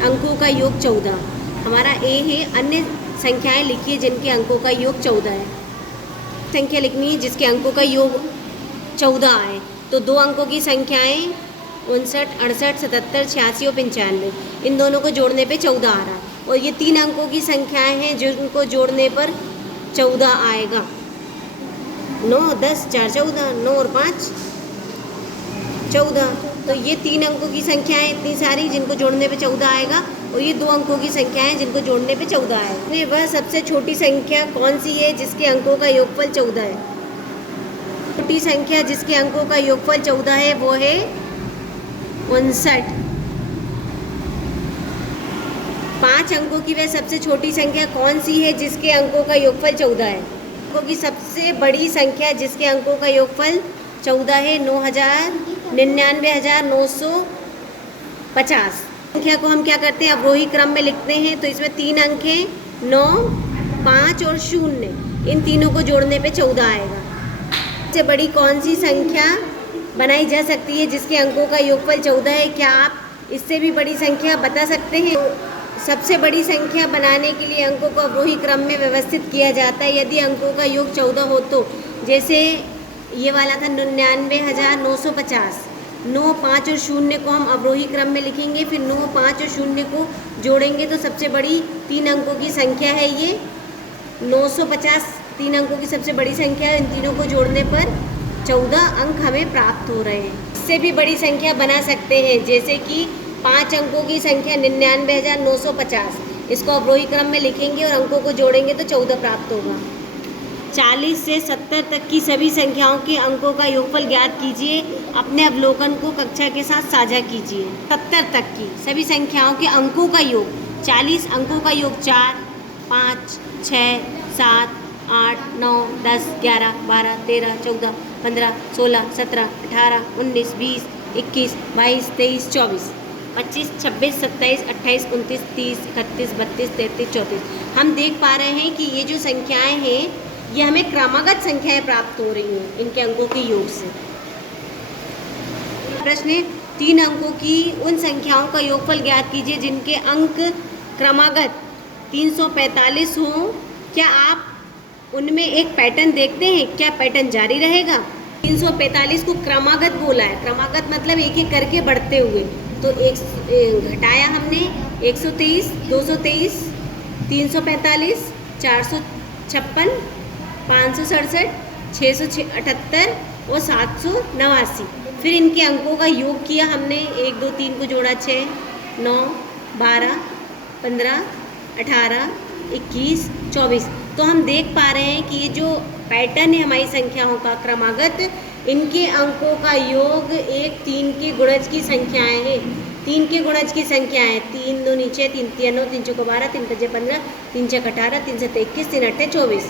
अंकों का योग 14। हमारा ए है अन्य संख्याएं लिखिए जिनके अंकों का योग 14 है। संख्या लिखनी है जिसके अंकों का योग 14 आए। तो 2 अंकों की संख्याएं 59, 68, 77, 86 और 95, इन दोनों को जोड़ने पे 14 आ रहा। और ये 3 अंकों की संख्याएं हैं जिनको जोड़ने पर 14 आएगा। 9, 10, 4, 14, 9 और 5 14। तो ये 3 अंकों की संख्याएं इतनी सारी जिनको जोड़ने पे 14 आएगा, और ये 2 अंकों की संख्याएं जिनको जोड़ने पे 14 आएगा। वह सबसे छोटी संख्या कौन सी है जिसके अंकों का योगफल 14 है? छोटी संख्या जिसके अंकों का योगफल 14 है वो है 59। 5 अंकों की वह सबसे छोटी संख्या कौन सी है जिसके अंकों का योगफल 14 है? अंकों की सबसे बड़ी संख्या जिसके अंकों का योगफल 14 है 99,950। संख्या को हम क्या करते हैं, अवरोही क्रम में लिखते हैं। तो इसमें 3 अंक हैं, 9, 5 और 0। इन तीनों को जोड़ने पे 14 आएगा। सबसे बड़ी कौन सी संख्या बनाई जा सकती है जिसके अंकों का योगफल 14 है? क्या आप इससे भी बड़ी संख्या बता सकते हैं? सबसे बड़ी संख्या बनाने के लिए अंकों को अवरोही क्रम में व्यवस्थित किया जाता है। यदि अंकों का योग 14 हो तो जैसे ये वाला था 99,950, 9, 5 और 0 को हम अवरोही क्रम में लिखेंगे। फिर 9, 5 और 0 को जोड़ेंगे तो सबसे बड़ी 3 अंकों की संख्या है ये 950। 3 अंकों की सबसे बड़ी संख्या है। इन तीनों को जोड़ने पर 14 अंक हमें प्राप्त हो रहे हैं। इससे भी बड़ी संख्या बना सकते हैं, जैसे कि 5 अंकों की संख्या 99,950। इसको अवरोही क्रम में लिखेंगे और अंकों को जोड़ेंगे तो 14 प्राप्त होगा। 40 से 70 तक की सभी संख्याओं के अंकों का योगफल ज्ञात कीजिए। अपने अवलोकन को कक्षा के साथ साझा कीजिए। 70 तक की सभी संख्याओं के अंकों का योग, 40 अंकों का योग 4, 5, 6, 7, 8, 9, 10, 11, 12, 13, 14, 15, 16, 17, 18, 19, 20, 21, 22, 23, 24, 25, 26, 27, 28, 29, 30, 31, 32, 33, 34। हम देख पा रहे हैं कि ये जो संख्याएं हैं ये हमें क्रमागत संख्याएं प्राप्त हो रही हैं इनके अंकों के योग से। प्रश्न है 3 अंकों की उन संख्याओं का योगफल ज्ञात कीजिए जिनके अंक क्रमागत 345 हों। क्या आप उनमें एक पैटर्न देखते हैं? क्या पैटर्न जारी रहेगा? 345 को क्रमागत बोला है। क्रमागत मतलब एक एक करके बढ़ते हुए। तो एक घटाया हमने 123, 223, 345, 456, 567, 678 और 789। फिर इनके अंकों का योग किया हमने। 1, 2, 3 को जोड़ा 6, 9, 12, 15, 18, 21, 24। तो हम देख पा रहे हैं कि ये जो पैटर्न है हमारी संख्याओं का क्रमागत, इनके अंकों का योग 1, 3 के गुणज की संख्याएं हैं। 3 के गुणज की संख्याएं 3, 2, 9, 3, 3, 9, 3, 4, 12, 3, 5, 15, 3, 6, 18, 3, 7, 21, 3, 8, 24।